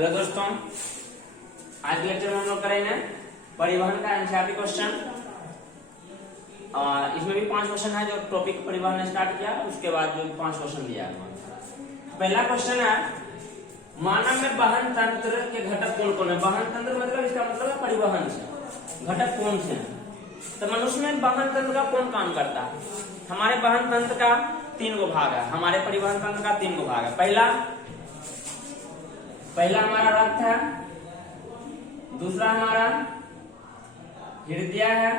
Hello दोस्तों, आज lecture में हम लोग करेंगे परिवहन का एनसीईआरटी क्वेश्चन। इसमें भी 5 क्वेश्चन है जो टॉपिक परिवहन ने स्टार्ट किया, उसके बाद जो 5 क्वेश्चन दिया है। पहला क्वेश्चन है, मानव में वाहन तंत्र के घटक कौन कौन है। वाहन तंत्र मतलब इसका मतलब है परिवहन से घटक कौन से हैं। तो मनुष्य में वाहन तंत्र का कौन काम करता है। हमारे वाहन तंत्र का 3 गो भाग है। हमारे परिवहन तंत्र का 3 गो भाग है। पहला हमारा रक्त है, दूसरा हमारा हृदय है,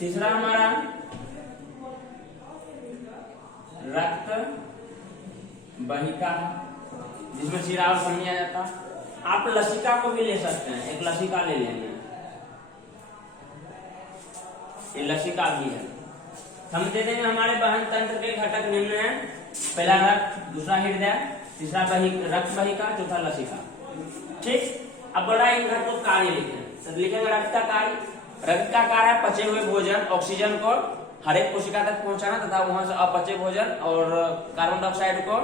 तीसरा हमारा रक्त वाहिका जिसमें शिरा और समझा जाता। आप लसिका को भी ले सकते हैं, एक लसिका ले लेंगे, ये लसिका भी है। हम दे देंगे हमारे वाहन तंत्र के घटक निम्न है। पहला रक्त, दूसरा हृदय, तीसरा रक्त वाहिका, चौथा लसिका। ठीक, अब बड़ा इन घटकों का कार्य लिखें। लिखेंगे रक्त का कार्य। रक्त का कार्य है पचे हुए भोजन, ऑक्सीजन को हर एक कोशिका तक पहुंचाना तथा वहां से अपचे भोजन और कार्बन डाइऑक्साइड को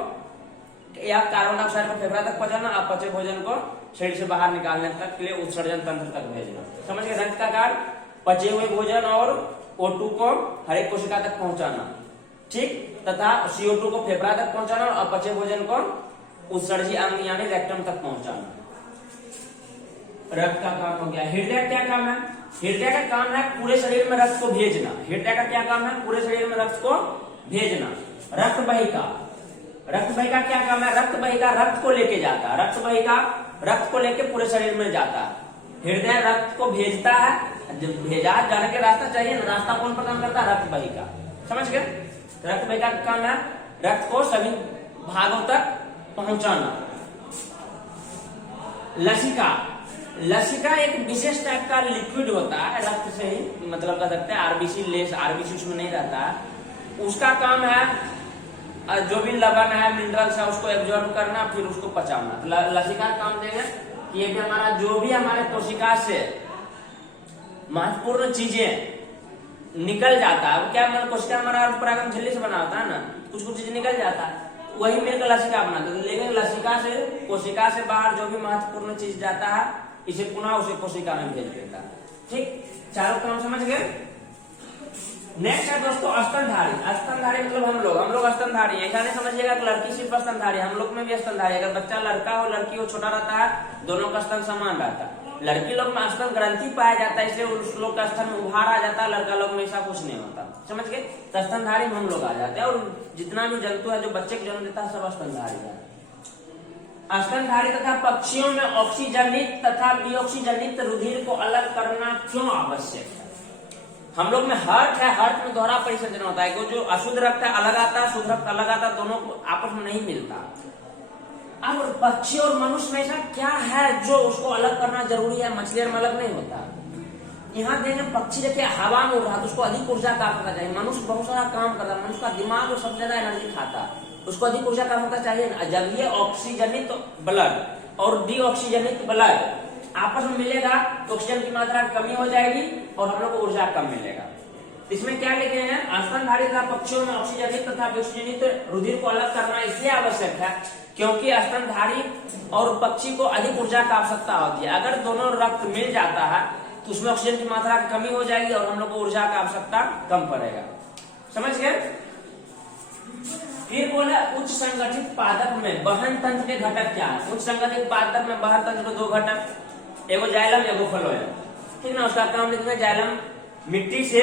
फेफड़ा तक पहुंचाना, अपचे भोजन को शरीर से बाहर निकालने तक के लिए उत्सर्जन तंत्र तक भेजना। समझ गए। रक्त का कार्य पचे हुए भोजन और O2 को हर एक कोशिका तक पहुंचाना, ठीक, तथा CO2 को फेफड़ा तक पहुंचाना और अपचे भोजन को उत्सर्जी अंग यानी रेक्टम तक पहुंचाना। रक्त का काम हो गया। हृदय क्या काम है। हृदय का काम है पूरे शरीर में रक्त को भेजना। हृदय का क्या काम है, पूरे शरीर में रक्त को भेजना। रक्त वाहिका क्या काम है, रक्त वाहिका रक्त को लेके जाता है। रक्त वाहिका रक्त को लेके पूरे शरीर में जाता है। हृदय रक्त को भेजता है, जब भेजा जाने के रास्ता चाहिए ना, रास्ता कौन प्रदान करता है, रक्त वाहिका। समझ गए। रक्त वाहिका का काम है रक्त को सभी भागों तक पहुंचाना। लसिका एक विशेष टाइप का लिक्विड होता है, रक्त से ही मतलब कर सकते हैं। आरबीसी उसमें नहीं रहता है। उसका काम है जो भी लवण है, मिनरल्स है, उसको एब्जॉर्ब करना, फिर उसको पचाना। लसिका काम देंगे कि ये भी हमारा जो भी हमारे कोशिका से महत्वपूर्ण चीजें निकल जाता है, क्या मतलब कोशिका हमारा परागण झिल्ली से बना होता है ना, कुछ चीज निकल जाता है, वही मिलकर लसिका बनाता है। लेकिन लसिका से कोशिका से बाहर जो भी महत्वपूर्ण चीज जाता है, इसे पुनः उसे कोशिका में भेज देता है। ठीक, चारों काम समझ गए। नेक्स्ट है दोस्तों स्तनधारी मतलब हम लोग स्तनधारी है। ऐसा नहीं समझिएगा कि लड़की सिर्फ स्तनधारी, हम लोग में भी स्तनधारी। अगर बच्चा लड़का हो लड़की हो, छोटा रहता है, दोनों का स्तन समान रहता है। लड़की लोग में स्तन ग्रंथि पाया जाता है, इसलिए उस लोग का स्तन में उभार आ जाता है। लड़का लोग में ऐसा कुछ नहीं होता। समझ गए। तो स्तनधारी में हम लोग आ जाते हैं। और जितना भी जंतु है जो बच्चे को जन्म देता है, सब स्तनधारी है। स्तनधारी तथा पक्षियों में ऑक्सीजनित तथा डिऑक्सीजनित रुधिर को अलग करना क्यों आवश्यक है। हम लोग में हार्ट है, हार्ट में दोहरा परिसंचरण होता है। जो अशुद्ध रक्त है अलग आता है, शुद्ध रक्त अलग आता है, दोनों को आपस में नहीं मिलता। अब पक्षी और मनुष्य में ऐसा क्या है जो उसको अलग करना जरूरी है, मछली में अलग नहीं होता। यहाँ देने पक्षी देखिए हवा में उड़ रहा, तो उसको अधिक ऊर्जा प्राप्त करना चाहिए। मनुष्य बहुत सारा काम करता है, मनुष्य का दिमाग सबसे ज्यादा एनर्जी खाता है, उसको अधिक ऊर्जा प्राप्त करना चाहिए। जब ये ऑक्सीजनित ब्लड और डीऑक्सीजनित ब्लड आपस में मिलेगा तो ऑक्सीजन की मात्रा कमी हो जाएगी और हम लोग को ऊर्जा कम मिलेगा। इसमें क्या लिखे हैं, स्तनधारी तथा पक्षियों में ऑक्सीजनित तथा डिऑक्सीजनित रुधिर को अलग करना इसलिए आवश्यक है क्योंकि स्तनधारी और पक्षी को अधिक ऊर्जा की आवश्यकता होती है। अगर दोनों रक्त मिल जाता है तो उसमें ऑक्सीजन की मात्रा की कमी हो जाएगी और हम लोग को ऊर्जा की आवश्यकता कम पड़ेगा। समझ गए। फिर बोला उच्च संगठित पादप में वहन तंत्र के घटक क्या है। उच्च संगठित पादप में वहन तंत्र के 2 घटक, एगो जाइलम एगो फ्लोएम। ठीक ना। उसका काम लिखना, जाइलम मिट्टी से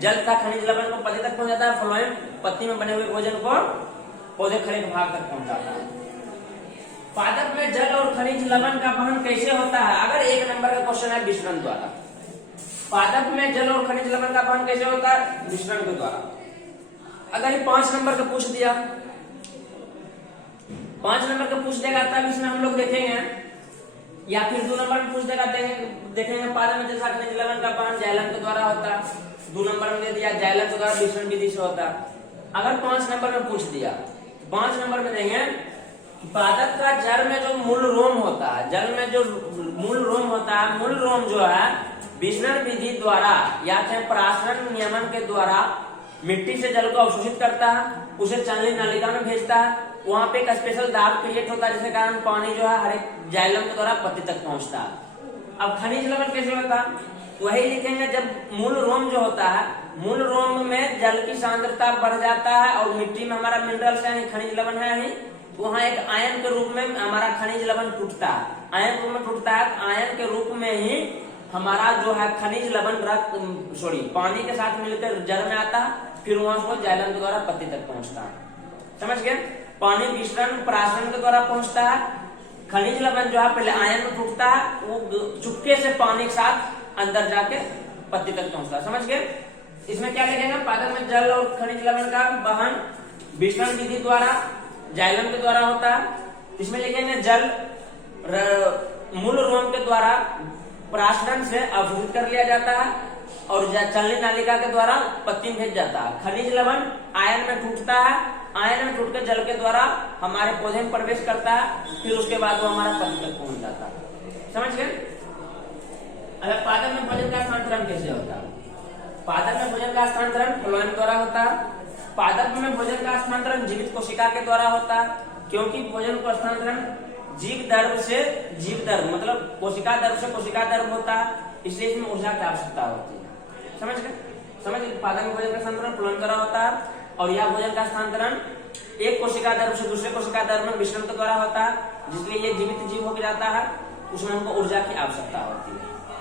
जल तथा खनिज लवण को पौधे तक पहुंचाता है। फ्लोएम पत्ती में बने हुए भोजन को पौधे खड़े के भाग तक पहुंचाता है। पादप में जल और खनिज लवण का वहन कैसे होता है। अगर 1 नंबर का क्वेश्चन है विसरण द्वारा, पादप में जल और खनिज लवण का वहन कैसे होता है, विसरण के द्वारा। अगर ये 5 नंबर का पूछ दिया, 5 नंबर का पूछ देगा तब इसमें हम लोग देखेंगे, या फिर 2 नंबर में पूछ देगा देखेंगे पादप में जल खनिज लवण का वहन जाइलम के द्वारा होता है। 2 नंबर में दे दिया जाइलम के द्वारा विसरण विधि से होता है। अगर 5 नंबर में पूछ दिया, 5 नंबर में देंगे पादप का जल में जो मूल रोम होता है, जल में जो मूल रोम होता है, मूल रोम जो है विसरण विधि द्वारा या चाहे परासरण नियमन के द्वारा मिट्टी से जल को अवशोषित करता है, उसे चलनी नालिका में भेजता है, वहां पे एक स्पेशल दाब क्रिएट होता है जिसके कारण पानी जो है हर एक जाइलम के द्वारा पत्ती तक पहुंचता है। अब खनिज लवण कैसे होता है, वही लिखेंगे। जब मूल रोम जो होता है, मूल रोम में जल की सांद्रता बढ़ जाता है और मिट्टी में हमारा मिनरल्स है, खनिज लवण है ही, तो वहाँ एक आयन के रूप में हमारा खनिज लवण टूटता है। आयन रूप में टूटता है, आयन के रूप में ही हमारा जो है खनिज लवण पानी के साथ मिलकर जल में आता है, फिर वहां से जाइलम के द्वारा पत्ती तक पहुंचता है। समझ गए? पानी विसरण परासरण के द्वारा पहुंचता है। खनिज लवण जो है पहले आयन में टूटता है, वो चुपके से पानी के साथ अंदर जाके पत्ती तक पहुंचता है। समझ गए? इसमें क्या लिखेगा, पादप में जल और खनिज लवण का वहन विसरण विधि द्वारा जाइलम के द्वारा होता है। इसमें लिखेंगे जल मूल रोम के द्वारा परासरण से अवशोषित कर लिया जाता है और चलनी नालिका के द्वारा पत्ती में भेज जाता है। खनिज लवण आयन में टूटता है, आयन में टूटकर जल के द्वारा हमारे पौधे में प्रवेश करता है, फिर उसके बाद वो हमारा पत्ती तक पहुंच जाता है। समझ गए? अगर पादप में भोजन का स्थानांतरण कैसे होता है? पादप में भोजन का स्थानांतरण फ्लोएम द्वारा होता है। पादप में भोजन का स्थानांतरण जीवित कोशिका के द्वारा होता है, क्योंकि भोजन को स्थानांतरण जीव दर्भ से जीव दर्भ मतलब कोशिका दर्भ से कोशिका दर्भ होता है, इसलिए इसमें ऊर्जा की आवश्यकता होती है। समझ गए? समझ गए? पादप में भोजन का स्थानांतरण फ्लोएम द्वारा होता है और यह भोजन का स्थानांतरण एक कोशिका दर्भ से दूसरे कोशिका दर्भ में मिश्रण के द्वारा होता है, जिसलिए ये जीवित जीव हो जाता है, उसमें हमको ऊर्जा की आवश्यकता होती है।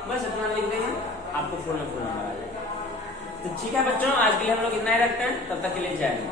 बस इतना लिख देंगे, आपको फुल नंबर आ जाएगा। तो ठीक है बच्चों, आज के लिए हम लोग इतना ही रखते हैं, तब तक के लिए जय हिंद।